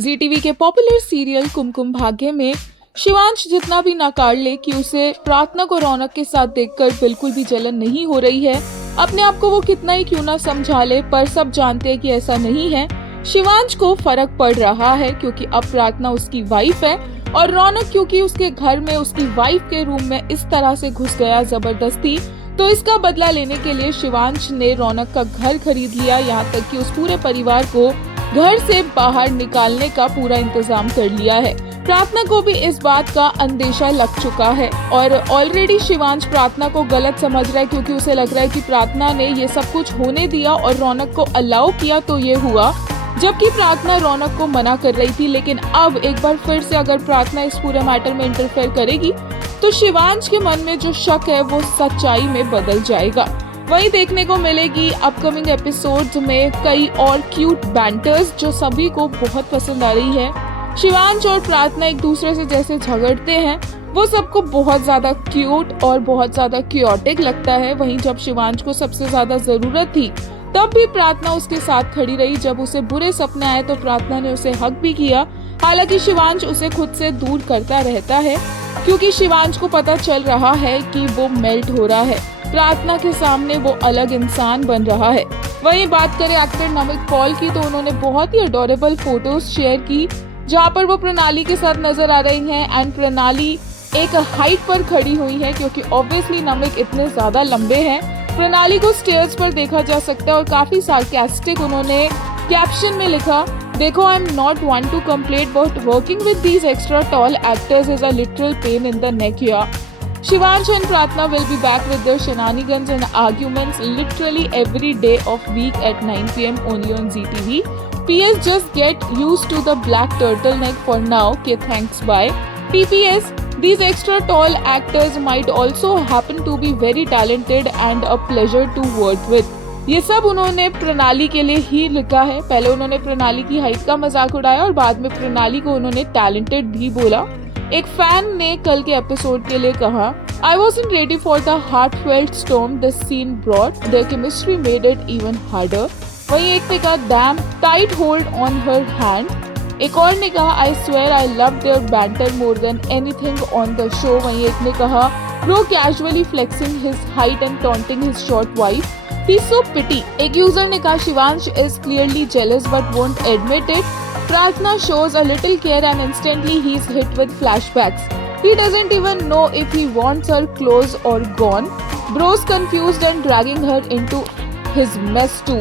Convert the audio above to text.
जी TV के popular serial Kumkum Bhagya में शिवांश जितना भी नकार ले कि उसे प्रार्थना को रौनक के साथ देखकर बिल्कुल भी जलन नहीं हो रही है, अपने आप को वो कितना ही क्यों ना समझा ले, पर सब जानते हैं कि ऐसा नहीं है। शिवांश को फर्क पड़ रहा है क्योंकि अब प्रार्थना उसकी वाइफ है और रौनक क्योंकि उसके घर में उसकी वाइफ के रूम में इस तरह से घुस गया जबरदस्ती, तो इसका बदला लेने के लिए शिवांश ने रौनक का घर खरीद लिया, यहाँ तक कि उस पूरे परिवार को घर से बाहर निकालने का पूरा इंतजाम कर लिया है। प्रार्थना को भी इस बात का अंदेशा लग चुका है और ऑलरेडी शिवांश प्रार्थना को गलत समझ रहा है क्योंकि उसे लग रहा है कि प्रार्थना ने ये सब कुछ होने दिया और रौनक को अलाउ किया तो ये हुआ, जबकि प्रार्थना रौनक को मना कर रही थी। लेकिन अब एक बार फिर से अगर प्रार्थना इस पूरे मैटर में इंटरफेयर करेगी तो शिवांश के मन में जो शक है वो सच्चाई में बदल जाएगा। वही देखने को मिलेगी अपकमिंग एपिसोड्स में कई और क्यूट बैंटर्स जो सभी को बहुत पसंद आ रही है। शिवांश और प्रार्थना एक दूसरे से जैसे झगड़ते हैं वो सबको बहुत ज्यादा क्यूट और बहुत ज्यादा क्योटिक लगता है। वहीं जब शिवांश को सबसे ज्यादा जरूरत थी तब भी प्रार्थना उसके साथ खड़ी रही। जब उसे बुरे सपने आए तो प्रार्थना ने उसे हक भी किया। हालांकि शिवांश उसे खुद से दूर करता रहता है क्योंकि शिवांश को पता चल रहा है कि वो मेल्ट हो रहा है, प्रार्थना के सामने वो अलग इंसान बन रहा है। वहीं बात करें एक्टर नमित पॉल की तो उन्होंने बहुत ही अडोरेबल फोटोज शेयर की जहां पर वो प्रणाली के साथ नजर आ रही हैं एंड प्रणाली एक हाइट पर खड़ी हुई है क्योंकि ऑब्वियसली नमित इतने ज्यादा लंबे हैं। प्रणाली को स्टेयर्स पर देखा जा सकता है और काफी सार्कास्टिक उन्होंने कैप्शन में लिखा, देखो I am not one to complain but working with these extra tall actors is a literal pain in the neck ya. Shivansh and Pratna will be back with their shenanigans and arguments literally every day of week at 9 p.m. only on ZTV. PS just get used to the black turtleneck for now. Okay, thanks, bye. PPS, these extra tall actors might also happen to be very talented and a pleasure to work with. ये सब उन्होंने प्रणाली के लिए ही लिखा है। पहले उन्होंने प्रणाली की हाइट का मजाक उड़ाया और बाद में प्रणाली को उन्होंने टैलेंटेड भी बोला। एक फैन ने कल के एपिसोड के लिए कहा, I wasn't ready for the heartfelt storm this scene brought. Their chemistry made it even harder. वहीं एक ने कहा, damn tight hold on her hand. एक और ने कहा, I swear I loved their banter more than anything on the show. वहीं एक ने कहा, bro casually flexing his height and taunting his short wife. He's so pretty. एक user ने कहा, Shivansh is clearly jealous but won't admit it. Prathna shows a little care and instantly he's hit with flashbacks. He doesn't even know if he wants her close or gone. Bro's confused and dragging her into his mess too.